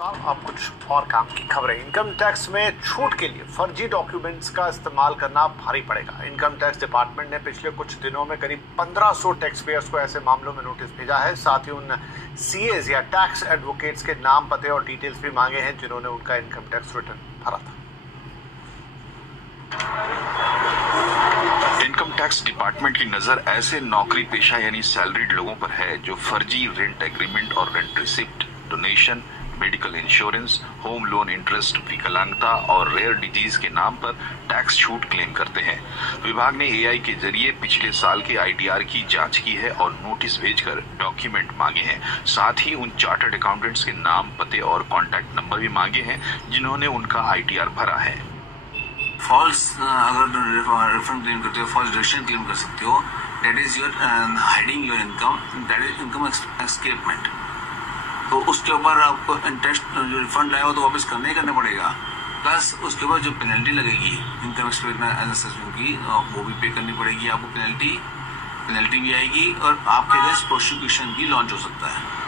अब कुछ और काम की खबरें। इनकम टैक्स में छूट के लिए फर्जी डॉक्यूमेंट्स का इस्तेमाल करना भारी पड़ेगा। इनकम टैक्स डिपार्टमेंट ने पिछले कुछ दिनों में करीब 1500 टैक्स पेयर्स को ऐसे मामलों में नोटिस भेजा है। साथ ही उन सीएज या टैक्स एडवोकेट्स के नाम, पते और डिटेल्स भी मांगे हैं जिन्होंने उनका इनकम टैक्स रिटर्न भरा था। इनकम टैक्स डिपार्टमेंट की नजर ऐसे नौकरी पेशा यानी सैलरीड लोगों पर है जो फर्जी रेंट एग्रीमेंट और rent receipt, donation, medical insurance, home loan interest, विकलांगता और रेयर डिजीज के नाम पर टैक्स छूट क्लेम करते हैं। विभाग ने एआई के जरिए पिछले साल के आईटीआर की जांच की है और नोटिस भेजकर डॉक्यूमेंट मांगे हैं। साथ ही उन चार्टर्ड अकाउंटेंट्स के नाम, पते और कॉन्टैक्ट नंबर भी मांगे हैं जिन्होंने उनका आईटीआर भरा है। फॉल्स अगर रिफंड क्लेम करते हो, फॉल्स डिडक्शन क्लेम कर सकते हो। That is your hiding your income, that is income escapement. तो उसके ऊपर आपको इंटरेस्ट जो रिफंड आएगा तो वापस करना पड़ेगा। प्लस उसके बाद जो पेनल्टी लगेगी इनकम एस्केपमेंट की वो भी पे करनी पड़ेगी आपको। पेनल्टी भी आएगी और आपके अगेंस्ट प्रोसिक्यूशन भी लॉन्च हो सकता है।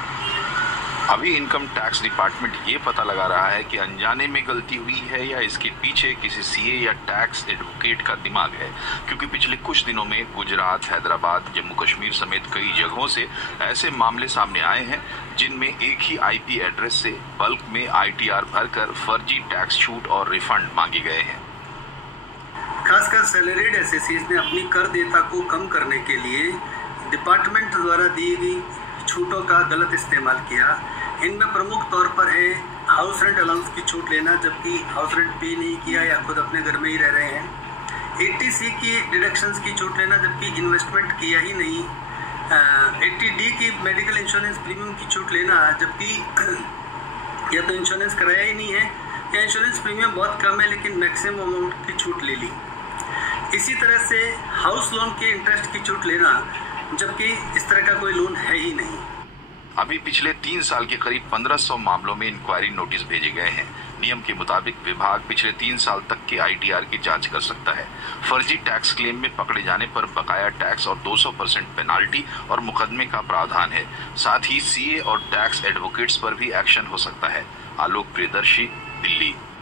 अभी इनकम टैक्स डिपार्टमेंट ये पता लगा रहा है कि अनजाने में गलती हुई है या इसके पीछे किसी सीए या टैक्स एडवोकेट का दिमाग है, क्योंकि पिछले कुछ दिनों में गुजरात, हैदराबाद, जम्मू कश्मीर समेत कई जगहों से ऐसे मामले सामने आए हैं जिनमें एक ही आईपी एड्रेस से बल्क में आईटीआर भरकर फर्जी टैक्स छूट और रिफंड मांगे गए हैं। खासकर सैलरीड एसएससीज ने अपनी कर देयता को कम करने के लिए डिपार्टमेंट द्वारा दी गई छूटों का गलत इस्तेमाल किया। इनमें प्रमुख तौर पर है हाउस रेंट अलाउंस की छूट लेना जबकि हाउस रेंट पे नहीं किया या खुद अपने घर में ही रह रहे हैं। 80C की डिडक्शंस की छूट लेना जबकि इन्वेस्टमेंट किया ही नहीं। 80D की मेडिकल इंश्योरेंस प्रीमियम की छूट लेना जबकि या तो इंश्योरेंस कराया ही नहीं है या इंश्योरेंस प्रीमियम बहुत कम है लेकिन मैक्सिमम अमाउंट की छूट ले ली। इसी तरह से हाउस लोन के इंटरेस्ट की छूट लेना जबकि इस तरह का कोई लोन है ही नहीं। अभी पिछले 3 साल के करीब 1500 मामलों में इंक्वायरी नोटिस भेजे गए हैं। नियम के मुताबिक विभाग पिछले 3 साल तक के आईटीआर की जांच कर सकता है। फर्जी टैक्स क्लेम में पकड़े जाने पर बकाया टैक्स और 200% पेनाल्टी और मुकदमे का प्रावधान है। साथ ही सीए और टैक्स एडवोकेट्स पर भी एक्शन हो सकता है। आलोक प्रियदर्शी, दिल्ली।